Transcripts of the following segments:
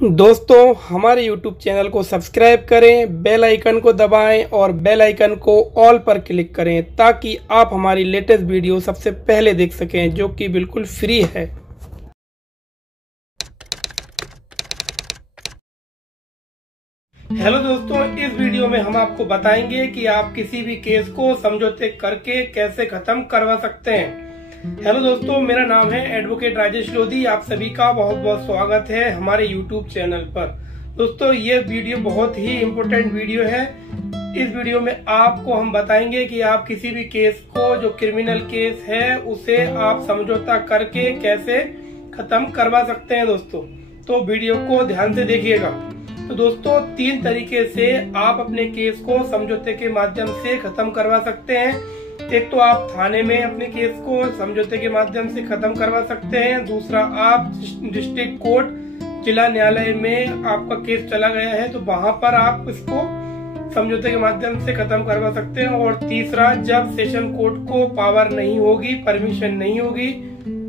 दोस्तों हमारे YouTube channel को सब्सक्राइब करें, बेल आइकन को दबाएं और बेल आइकन को ऑल पर क्लिक करें ताकि आप हमारी लेटेस्ट वीडियो सबसे पहले देख सकें, जो कि बिल्कुल फ्री है। हेलो दोस्तों, इस वीडियो में हम आपको बताएंगे कि आप किसी भी केस को समझौते करके कैसे खत्म करवा सकते हैं। हेलो दोस्तों, मेरा नाम है एडवोकेट राजेश लोधी। आप सभी का बहुत बहुत स्वागत है हमारे यूट्यूब चैनल पर। दोस्तों ये वीडियो बहुत ही इम्पोर्टेंट वीडियो है। इस वीडियो में आपको हम बताएंगे कि आप किसी भी केस को, जो क्रिमिनल केस है, उसे आप समझौता करके कैसे खत्म करवा सकते हैं। दोस्तों तो वीडियो को ध्यान से देखिएगा। तो दोस्तों 3 तरीके से आप अपने केस को समझौते के माध्यम से खत्म करवा सकते हैं। एक तो आप थाने में अपने केस को समझौते के माध्यम से खत्म करवा सकते हैं। दूसरा, आप डिस्ट्रिक्ट कोर्ट, जिला न्यायालय में आपका केस चला गया है तो वहां पर आप इसको समझौते के माध्यम से खत्म करवा सकते हैं। और तीसरा, जब सेशन कोर्ट को पावर नहीं होगी, परमिशन नहीं होगी,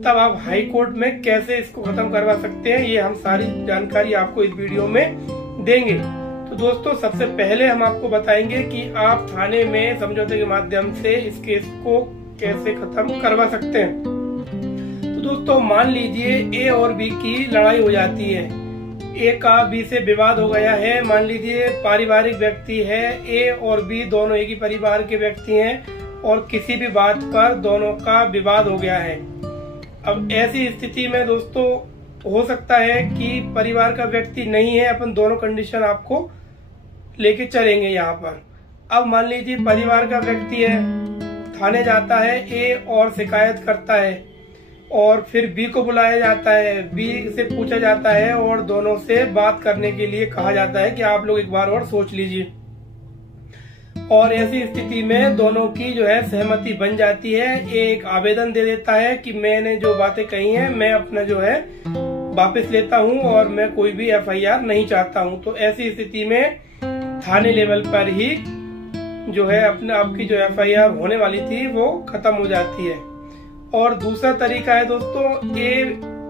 तब आप हाई कोर्ट में कैसे इसको खत्म करवा सकते हैं, ये हम सारी जानकारी आपको इस वीडियो में देंगे। तो दोस्तों सबसे पहले हम आपको बताएंगे कि आप थाने में समझौते के माध्यम से इस केस को कैसे खत्म करवा सकते हैं। तो दोस्तों मान लीजिए ए और बी की लड़ाई हो जाती है। ए का बी से विवाद हो गया है। मान लीजिए पारिवारिक व्यक्ति है, ए और बी दोनों एक ही परिवार के व्यक्ति हैं और किसी भी बात पर दोनों का विवाद हो गया है। अब ऐसी स्थिति में दोस्तों हो सकता है कि परिवार का व्यक्ति नहीं है, अपन दोनों कंडीशन आपको लेके चलेंगे यहाँ पर। अब मान लीजिए परिवार का व्यक्ति है, थाने जाता है ए और शिकायत करता है और फिर बी को बुलाया जाता है, बी से पूछा जाता है और दोनों से बात करने के लिए कहा जाता है कि आप लोग एक बार और सोच लीजिए। और ऐसी स्थिति में दोनों की जो है सहमति बन जाती है। एक आवेदन दे देता है कि मैंने जो बातें कही हैं मैं अपना जो है वापस लेता हूं और मैं कोई भी एफआईआर नहीं चाहता हूं। तो ऐसी स्थिति में थाने लेवल पर ही जो है अपने आपकी जो एफआईआर होने वाली थी वो खत्म हो जाती है। और दूसरा तरीका है दोस्तों,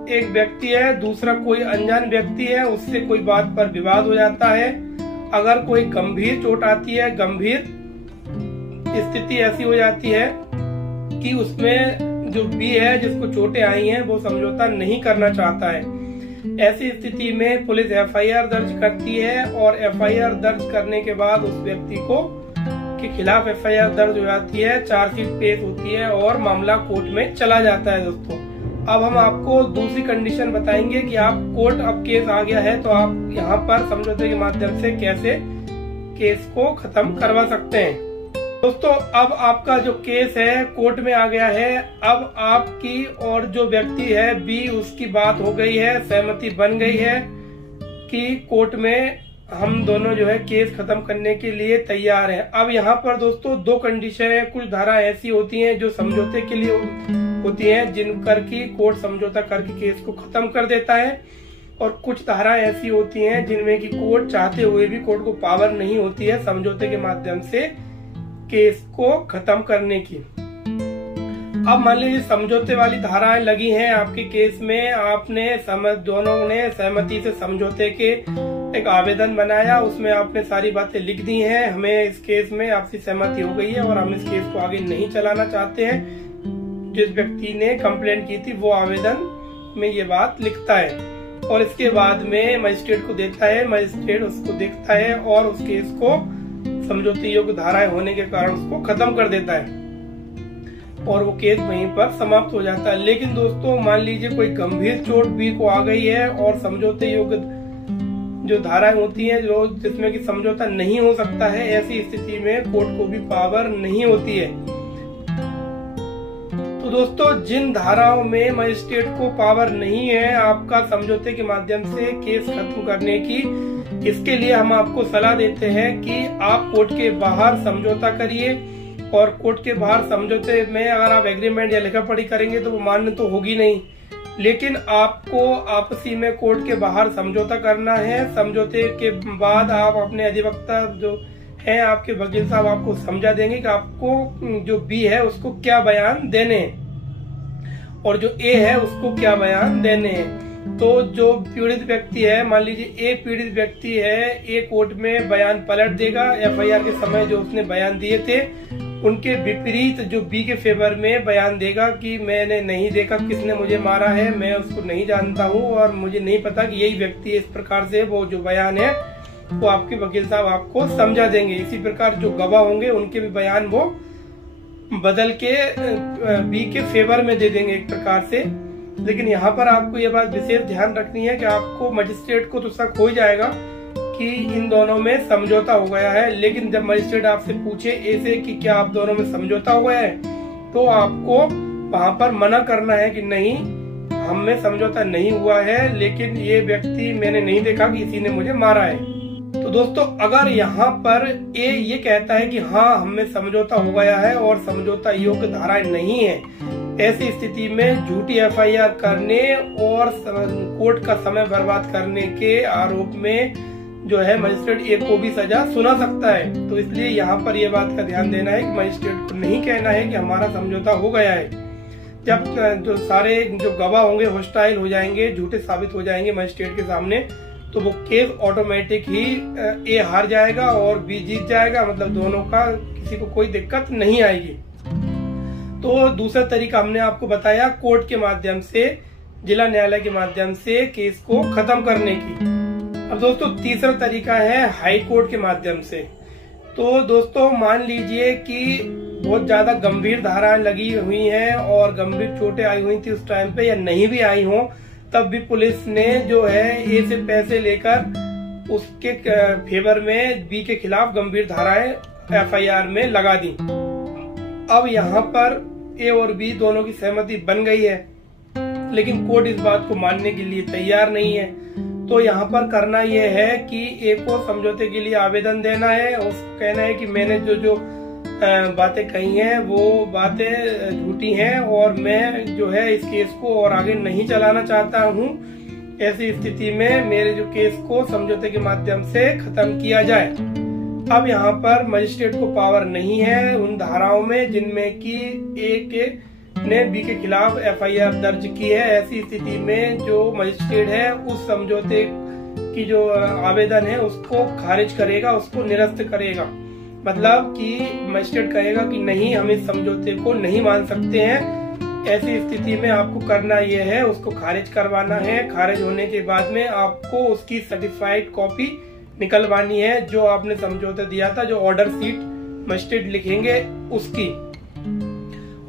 एक व्यक्ति है, दूसरा कोई अनजान व्यक्ति है, उससे कोई बात पर विवाद हो जाता है। अगर कोई गंभीर चोट आती है, गंभीर स्थिति ऐसी हो जाती है कि उसमें जो बी है जिसको चोटें आई हैं वो समझौता नहीं करना चाहता है। ऐसी स्थिति में पुलिस एफआईआर दर्ज करती है और एफआईआर दर्ज करने के बाद उस व्यक्ति को के खिलाफ एफआईआर दर्ज हो जाती है, चार्जशीट पेश होती है और मामला कोर्ट में चला जाता है। दोस्तों अब हम आपको दूसरी कंडीशन बताएंगे कि आप कोर्ट, अब केस आ गया है तो आप यहाँ पर समझौते के माध्यम से कैसे केस को खत्म करवा सकते हैं। दोस्तों अब आपका जो केस है कोर्ट में आ गया है। अब आपकी और जो व्यक्ति है बी, उसकी बात हो गई है, सहमति बन गई है कि कोर्ट में हम दोनों जो है केस खत्म करने के लिए तैयार हैं। अब यहाँ पर दोस्तों 2 कंडीशन है। कुछ धारा ऐसी होती हैं जो समझौते के लिए होती हैं, जिन कर की कोर्ट समझौता करके केस को खत्म कर देता है, और कुछ धारा ऐसी होती हैं जिनमें कि कोर्ट चाहते हुए भी कोर्ट को पावर नहीं होती है समझौते के माध्यम से केस को खत्म करने की। अब मान लीजिए समझौते वाली धाराएं लगी हैं आपके केस में, आपने दोनों ने सहमति से समझौते के एक आवेदन बनाया, उसमें आपने सारी बातें लिख दी हैं, हमें इस केस में आपसी सहमति हो गई है और हम इस केस को आगे नहीं चलाना चाहते हैं। जिस व्यक्ति ने कंप्लेंट की थी वो आवेदन में ये बात लिखता है और इसके बाद में मजिस्ट्रेट को देता है। मजिस्ट्रेट उसको देखता है और उस केस को समझौते योग्य धाराएं होने के कारण उसको खत्म कर देता है और वो केस वहीं पर समाप्त हो जाता है। लेकिन दोस्तों मान लीजिए कोई गंभीर चोट बी को आ गई है और समझौते योग्य जो धाराएं होती हैं जो जिसमें कि समझौता नहीं हो सकता है, ऐसी स्थिति में कोर्ट को भी पावर नहीं होती है। तो दोस्तों जिन धाराओं में मजिस्ट्रेट को पावर नहीं है आपका समझौते के माध्यम से केस खत्म करने की, इसके लिए हम आपको सलाह देते हैं कि आप कोर्ट के बाहर समझौता करिए। और कोर्ट के बाहर समझौते में अगर आप एग्रीमेंट या लिखा पढ़ी करेंगे तो वो मान्य तो होगी नहीं, लेकिन आपको आपसी में कोर्ट के बाहर समझौता करना है। समझौते के बाद आप अपने अधिवक्ता जो हैं, आपके वकील साहब आपको समझा देंगे कि आपको जो बी है उसको क्या बयान देने हैं और जो ए है उसको क्या बयान देने हैं। तो जो पीड़ित व्यक्ति है, मान लीजिए एक पीड़ित व्यक्ति है, एक कोर्ट में बयान पलट देगा, एफआईआर के समय जो उसने बयान दिए थे उनके विपरीत जो बी के फेवर में बयान देगा कि मैंने नहीं देखा किसने मुझे मारा है, मैं उसको नहीं जानता हूँ और मुझे नहीं पता कि यही व्यक्ति है। इस प्रकार से वो जो बयान है वो आपके वकील साहब आपको समझा देंगे। इसी प्रकार जो गवाह होंगे उनके भी बयान वो बदल के बी के फेवर में दे देंगे एक प्रकार से। लेकिन यहाँ पर आपको ये बात विशेष ध्यान रखनी है कि आपको मजिस्ट्रेट को तो शक हो जाएगा कि इन दोनों में समझौता हो गया है, लेकिन जब मजिस्ट्रेट आपसे पूछे ऐसे कि क्या आप दोनों में समझौता हो गया है, तो आपको वहां पर मना करना है कि नहीं, हम में समझौता नहीं हुआ है, लेकिन ये व्यक्ति मैंने नहीं देखा कि इसी ने मुझे मारा है। तो दोस्तों अगर यहाँ पर ये कहता है कि हाँ हम में समझौता हो गया है और समझौता योग्य धाराएं नहीं है, ऐसी स्थिति में झूठी एफआईआर करने और कोर्ट का समय बर्बाद करने के आरोप में जो है मजिस्ट्रेट ए को भी सजा सुना सकता है। तो इसलिए यहाँ पर यह बात का ध्यान देना है कि मजिस्ट्रेट को नहीं कहना है कि हमारा समझौता हो गया है। जब जो सारे जो गवाह होंगे हॉस्टाइल हो जाएंगे, झूठे साबित हो जाएंगे मजिस्ट्रेट के सामने, तो वो केस ऑटोमेटिक ही ए हार जाएगा और बी जीत जाएगा, मतलब दोनों का किसी को कोई दिक्कत नहीं आएगी। तो दूसरा तरीका हमने आपको बताया कोर्ट के माध्यम से, जिला न्यायालय के माध्यम से केस को खत्म करने की। अब दोस्तों तीसरा तरीका है हाई कोर्ट के माध्यम से। तो दोस्तों मान लीजिए कि बहुत ज्यादा गंभीर धाराएं लगी हुई हैं और गंभीर चोटें आई हुई थी उस टाइम पे, या नहीं भी आई हो, तब भी पुलिस ने जो है ए से पैसे लेकर उसके फेवर में बी के खिलाफ गंभीर धाराएं एफआईआर में लगा दी। अब यहाँ पर ए और बी दोनों की सहमति बन गई है, लेकिन कोर्ट इस बात को मानने के लिए तैयार नहीं है। तो यहाँ पर करना यह है कि ए को समझौते के लिए आवेदन देना है और कहना है कि मैंने जो बातें कही हैं वो बातें झूठी हैं और मैं जो है इस केस को और आगे नहीं चलाना चाहता हूँ। ऐसी स्थिति में मेरे जो केस को समझौते के माध्यम से खत्म किया जाए। अब यहाँ पर मजिस्ट्रेट को पावर नहीं है उन धाराओं में जिनमें कि ए ने बी के खिलाफ एफआईआर दर्ज की है। ऐसी स्थिति में जो मजिस्ट्रेट है उस समझौते की जो आवेदन है उसको खारिज करेगा, उसको निरस्त करेगा। मतलब कि मजिस्ट्रेट कहेगा कि नहीं, हम इस समझौते को नहीं मान सकते हैं। ऐसी स्थिति में आपको करना यह है, उसको खारिज करवाना है। खारिज होने के बाद में आपको उसकी सर्टिफाइड कॉपी निकलवानी है, जो आपने समझौता दिया था, जो ऑर्डर सीट मजिस्ट्रेट लिखेंगे उसकी,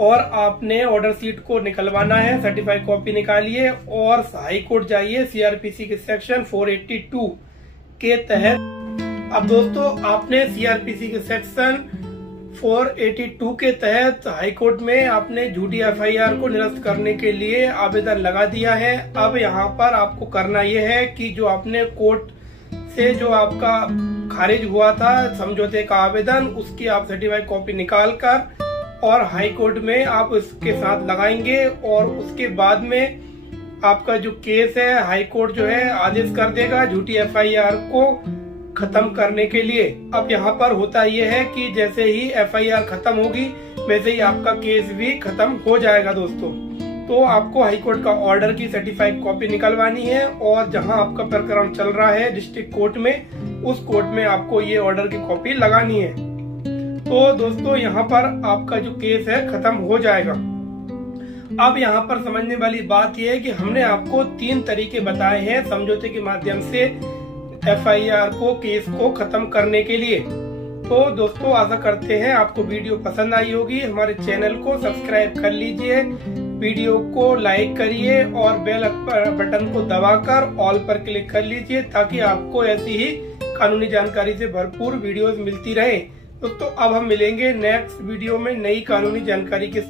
और आपने ऑर्डर सीट को निकलवाना है। सर्टिफाइड कॉपी निकालिए और हाई कोर्ट जाइए सीआरपीसी के सेक्शन 482 के तहत। अब दोस्तों आपने सीआरपीसी के सेक्शन 482 के तहत हाई कोर्ट में आपने झूठी एफआईआर को निरस्त करने के लिए आवेदन लगा दिया है। अब यहाँ पर आपको करना यह है कि जो आपने कोर्ट से जो आपका खारिज हुआ था समझौते का आवेदन, उसकी आप सर्टिफाइड कॉपी निकाल कर और हाई कोर्ट में आप उसके साथ लगाएंगे और उसके बाद में आपका जो केस है हाई कोर्ट जो है आदेश कर देगा झूठी एफआईआर को खत्म करने के लिए। अब यहाँ पर होता यह है कि जैसे ही एफआईआर खत्म होगी वैसे ही आपका केस भी खत्म हो जाएगा दोस्तों। तो आपको हाई कोर्ट का ऑर्डर की सर्टिफाइड कॉपी निकलवानी है और जहां आपका प्रकरण चल रहा है डिस्ट्रिक्ट कोर्ट में, उस कोर्ट में आपको ये ऑर्डर की कॉपी लगानी है। तो दोस्तों यहाँ पर आपका जो केस है खत्म हो जाएगा। अब यहाँ पर समझने वाली बात यह है कि हमने आपको 3 तरीके बताए हैं समझौते के माध्यम से एफआईआर को, केस को खत्म करने के लिए। तो दोस्तों आशा करते हैं आपको वीडियो पसंद आई होगी। हमारे चैनल को सब्सक्राइब कर लीजिए, वीडियो को लाइक करिए और बेल बटन को दबाकर ऑल पर क्लिक कर लीजिए ताकि आपको ऐसी ही कानूनी जानकारी से भरपूर वीडियोस मिलती रहे। दोस्तों अब हम मिलेंगे नेक्स्ट वीडियो में नई कानूनी जानकारी के साथ।